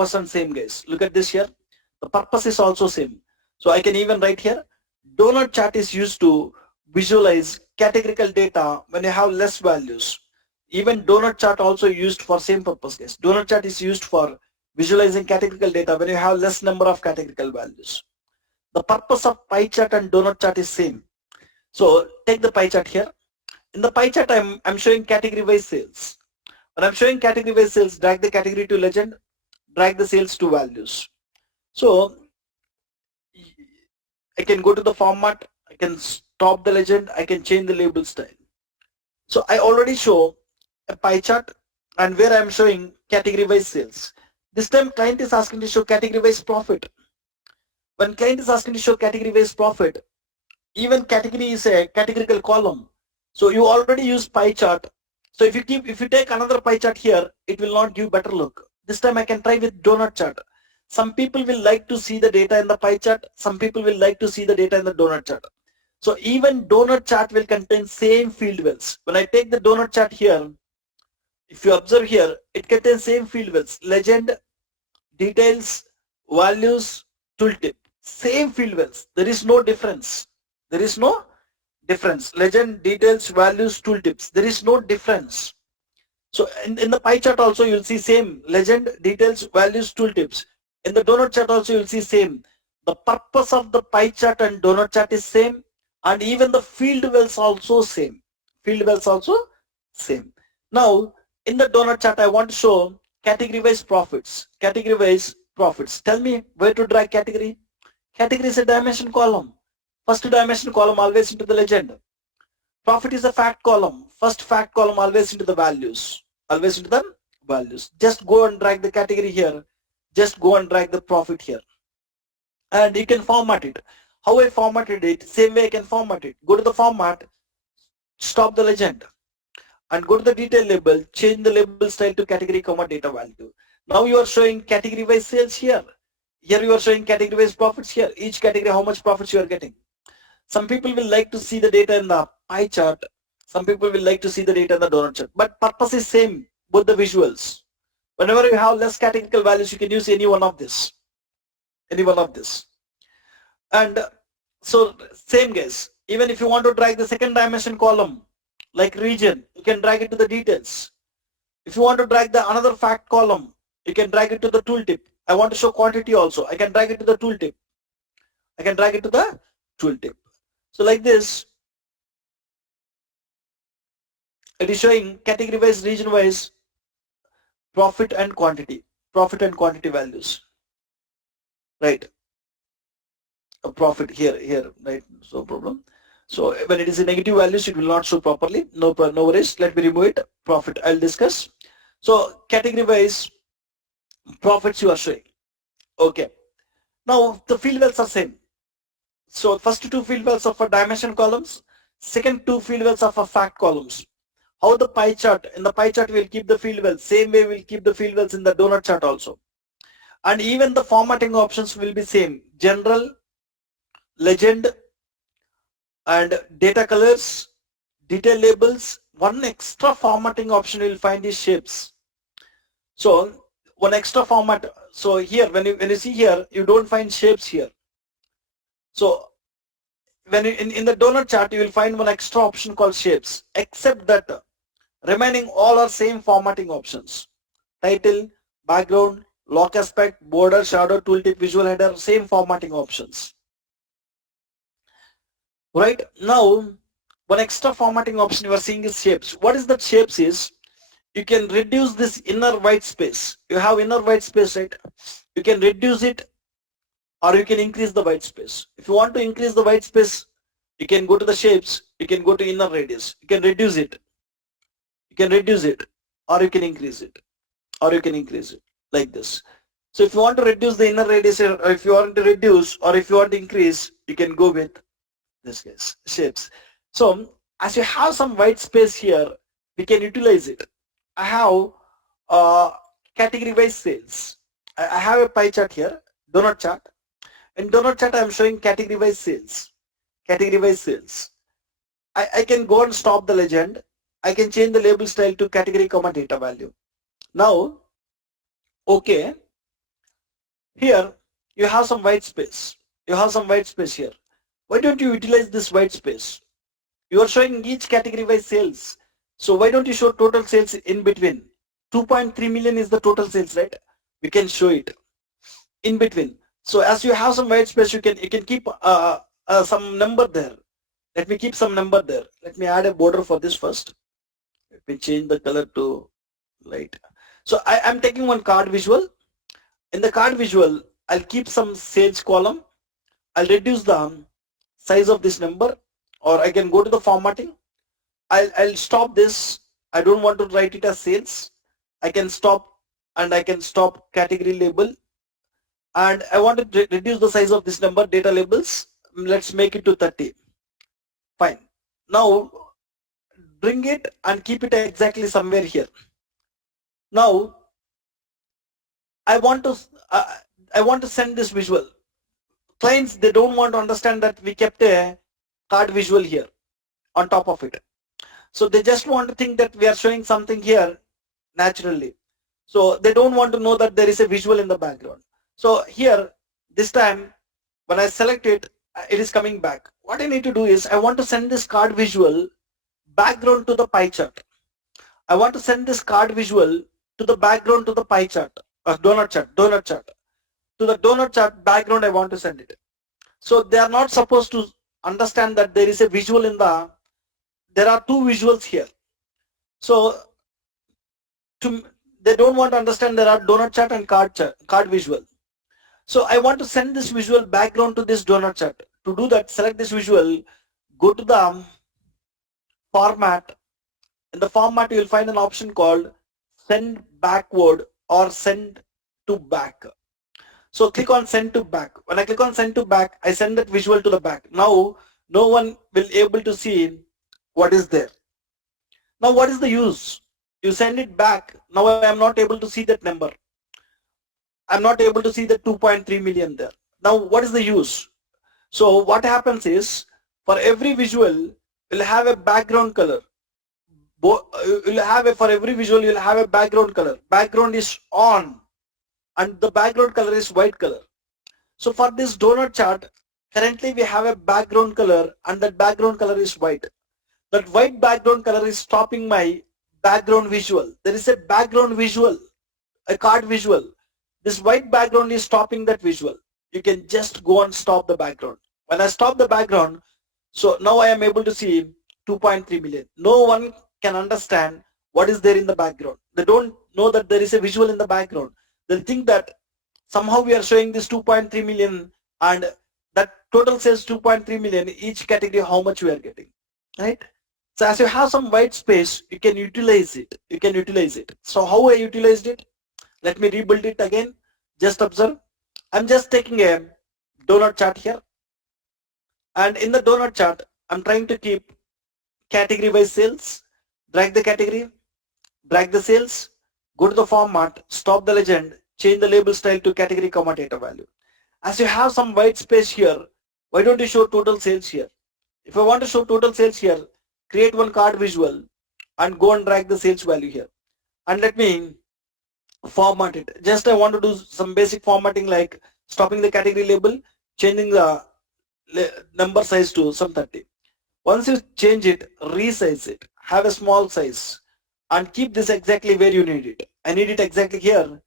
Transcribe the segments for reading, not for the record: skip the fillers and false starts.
100% same, guys. Look at this here. The purpose is also same. So I can even write here, donut chart is used to visualize categorical data when you have less values. Even donut chart also used for same purpose, guys. Donut chart is used for visualizing categorical data when you have less number of categorical values. The purpose of pie chart and donut chart is same. So take the pie chart here. In the pie chart, I'm showing category wise sales. When I'm showing category wise sales, drag the category to legend, drag the sales to values. So I can go to the format, I can stop the legend, I can change the label style. So I already show a pie chart and where I'm showing category wise sales. This time client is asking to show category wise profit. When client is asking to show category wise profit, even category is a categorical column. So you already use pie chart. So if you take another pie chart here, it will not give better look. This time I can try with donut chart. Some people will like to see the data in the pie chart. Some people will like to see the data in the donut chart. So even donut chart will contain same field wells. When I take the donut chart here, if you observe here, it contains same field wells, legend, details, values, tooltip, same field wells. There is no difference. There is no difference. Legend, details, values, tooltips. There is no difference. So in the pie chart also you'll see same legend, details, values, tooltips. In the donut chart also you'll see same. The purpose of the pie chart and donut chart is same, and even the field wells also same. Field wells also same. Now in the donut chart I want to show category wise profits. Category wise profits. Tell me where to drag category. Category is a dimension column. First dimension column always into the legend. Profit is a fact column. First fact column always into the values. Always into the values. Just go and drag the category here. Just go and drag the profit here. And you can format it. How I formatted it, same way I can format it. Go to the format, stop the legend, and go to the detail label, change the label style to category, data value. Now you are showing category wise sales here. Here you are showing category wise profits here. Each category how much profits you are getting. Some people will like to see the data in the pie chart. Some people will like to see the data in the donut chart. But purpose is same, both the visuals. Whenever you have less categorical values, you can use any one of this. Any one of this. And so same guys. Even if you want to drag the second dimension column, like region, you can drag it to the details. If you want to drag the another fact column, you can drag it to the tooltip. I want to show quantity also. I can drag it to the tooltip. I can drag it to the tooltip. So like this, it is showing category wise, region wise, profit and quantity values, right? A profit here, right? No problem. So when it is in negative values, it will not show properly. No worries. Let me remove it. Profit, I'll discuss. So category wise, profits you are showing. Okay. Now the field wells are same. So first two field wells are for dimension columns. Second two field wells are for fact columns. How the pie chart, in the pie chart we'll keep the field wells, same way we'll keep the field wells in the donut chart also. And even the formatting options will be same, general, legend, and data colors, detail labels. One extra formatting option you'll find is shapes. So one extra format, so here when you see here, you don't find shapes here. So when you, in the donut chart you will find one extra option called shapes, except that remaining all are same formatting options. Title, background, lock aspect, border, shadow, tooltip, visual header, same formatting options. Right now, one extra formatting option you are seeing is shapes. What is that shapes is, you can reduce this inner white space. You have inner white space, right? You can reduce it or you can increase the white space. If you want to increase the white space, you can go to the shapes, you can go to inner radius. You can reduce it. You can reduce it or you can increase it, or you can increase it like this. So if you want to reduce the inner radius, or if you want to reduce, or if you want to increase, you can go with this case, shapes. So as you have some white space here, we can utilize it. I have category wise sales. I have a pie chart here, donut chart. In donut chart, I am showing category wise sales. Category wise sales. I can go and stop the legend. I can change the label style to category, data value. Now, okay. Here you have some white space. You have some white space here. Why don't you utilize this white space? You are showing each category by sales. So why don't you show total sales in between? 2.3 million is the total sales, right? We can show it in between. So as you have some white space, you can keep some number there. Let me keep some number there. Let me add a border for this first. Let me change the color to light. So I am taking one card visual. In the card visual, I'll keep some sales column. I'll reduce the size of this number, or I can go to the formatting. I'll stop this. I don't want to write it as sales. I can stop, and I can stop category label, and I want to reduce the size of this number, data labels. Let's make it to 30. Fine. Now bring it and keep it exactly somewhere here. Now I want to send this visual. Clients, they don't want to understand that we kept a card visual here on top of it. So they just want to think that we are showing something here naturally. So they don't want to know that there is a visual in the background. So here, this time, when I select it, it is coming back. What I need to do is I want to send this card visual background to the pie chart. I want to send this card visual to the background to the pie chart, donut chart. To the donut chart background, I want to send it. So they are not supposed to understand that there is a visual in there are two visuals here. So they don't want to understand there are donut chart and card visual. So I want to send this visual background to this donut chart. To do that, select this visual, go to the format. In the format, you will find an option called send backward or send to back. So click on send to back. When I click on send to back, I send that visual to the back. Now no one will able to see what is there. Now what is the use? You send it back. Now I am not able to see that number. I'm not able to see the 2.3 million there. Now what is the use? So what happens is, for every visual, you'll have a background color. For every visual, you'll have a background color. Background is on, and the background color is white color. So for this donut chart, currently we have a background color, and that background color is white. That white background color is stopping my background visual. There is a background visual, a card visual. This white background is stopping that visual. You can just go and stop the background. When I stop the background, so now I am able to see 2.3 million. No one can understand what is there in the background. They don't know that there is a visual in the background. They think that somehow we are showing this 2.3 million, and that total says 2.3 million, each category how much we are getting, right? So as you have some white space, you can utilize it. So how I utilized it? Let me rebuild it again. Just observe. I'm just taking a donut chart here, and in the donut chart, I'm trying to keep category by sales. Drag the category, drag the sales, go to the format, stop the legend, change the label style to category, data value. As you have some white space here, why don't you show total sales here? If I want to show total sales here, create one card visual and go and drag the sales value here. And let me format it. Just I want to do some basic formatting, like stopping the category label, changing the number size to some 30. Once you change it, resize it, have a small size, and keep this exactly where you need it. I need it exactly here,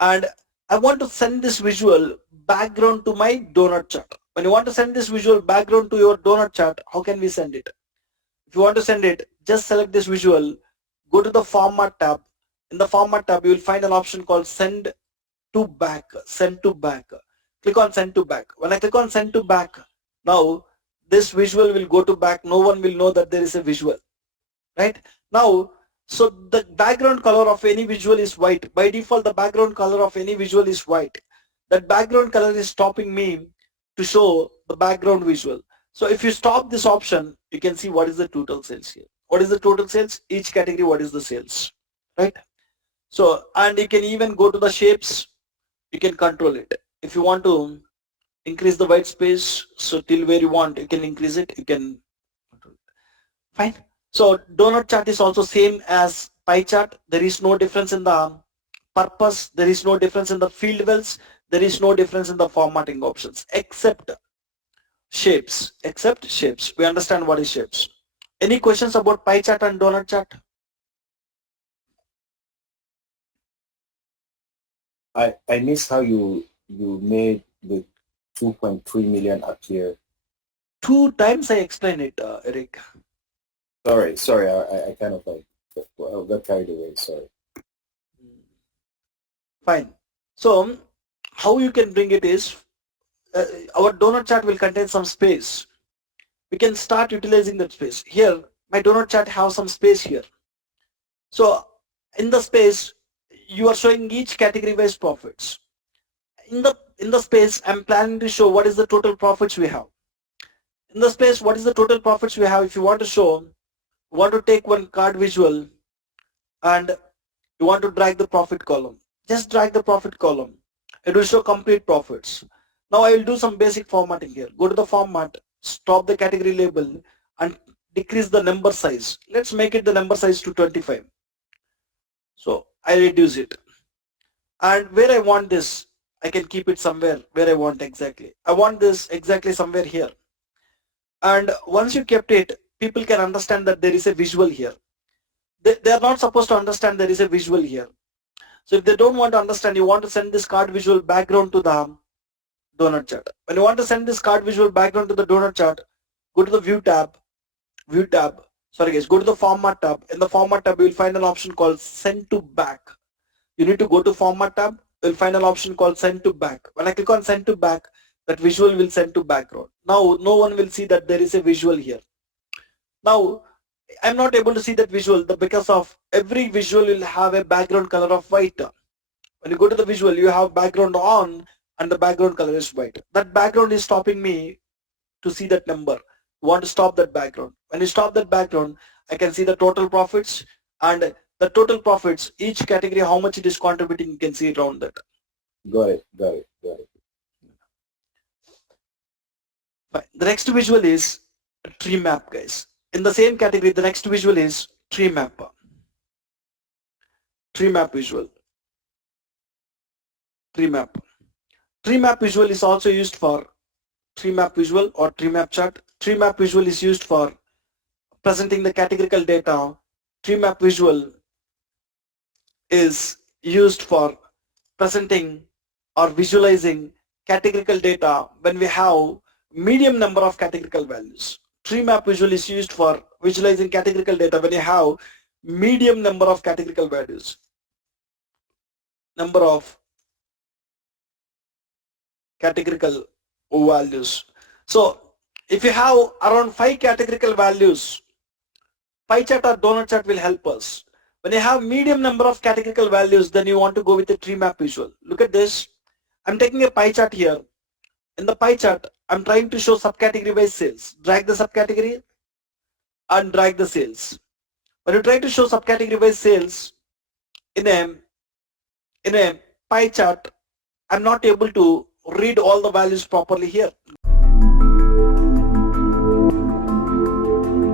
and I want to send this visual background to my donut chart. When you want to send this visual background to your donut chart, how can we send it? If you want to send it, just select this visual, go to the format tab. In the format tab, you will find an option called send to back. Click on send to back. When I click on send to back, now this visual will go to back. No one will know that there is a visual, right? Now, so the background color of any visual is white. By default, the background color of any visual is white. That background color is stopping me to show the background visual. So if you stop this option, you can see what is the total sales here. What is the total sales? Each category, what is the sales, right? So, and you can even go to the shapes. You can control it. If you want to increase the white space, so till where you want, you can increase it. You can, fine. So donut chart is also same as pie chart. There is no difference in the purpose. There is no difference in the field wells. There is no difference in the formatting options except shapes. Except shapes. We understand what is shapes. Any questions about pie chart and donut chart? I missed how you made the 2.3 million appear. 2 times I explained it, Eric. Sorry, I kind of like got carried away. Sorry. Fine. So how you can bring it is our donut chart will contain some space. We can start utilizing that space. Here, my donut chart have some space here. So in the space, you are showing each category wise profits. In the space, I'm planning to show what is the total profits we have. In the space, what is the total profits we have? If you want to show, you want to take one card visual and you want to drag the profit column. Just drag the profit column. It will show complete profits. Now I will do some basic formatting here. Go to the format, stop the category label and decrease the number size. Let's make it the number size to 25. So I reduce it. And where I want this, I can keep it somewhere where I want exactly. I want this exactly somewhere here. And once you kept it, people can understand that there is a visual here. They are not supposed to understand there is a visual here. So if they don't want to understand, you want to send this card visual background to the donut chart. When you want to send this card visual background to the donut chart, go to the view tab, sorry guys, go to the format tab. In the format tab, you will find an option called send to back. You need to go to format tab, you will find an option called send to back. When I click on send to back, that visual will send to background. Now no one will see that there is a visual here. Now I'm not able to see that visual because of every visual will have a background color of white. When you go to the visual, you have background on and the background color is white. That background is stopping me to see that number. You want to stop that background. When you stop that background, I can see the total profits and the total profits, each category, how much it is contributing, you can see it around that. Got it. Fine. The next visual is a tree map, guys. In the same category, the next visual is tree map. Tree map visual. Tree map. Tree map visual is also used for tree map visual or tree map chart. Tree map visual is used for presenting the categorical data. Tree map visual is used for presenting or visualizing categorical data when we have medium number of categorical values. Tree map visual is used for visualizing categorical data when you have medium number of categorical values. Number of categorical values. So if you have around 5 categorical values, pie chart or donut chart will help us. When you have medium number of categorical values, then you want to go with a tree map visual. Look at this. I'm taking a pie chart here. In the pie chart, I'm trying to show subcategory wise sales. Drag the subcategory and drag the sales. When you try to show subcategory wise sales in a pie chart, I'm not able to read all the values properly here.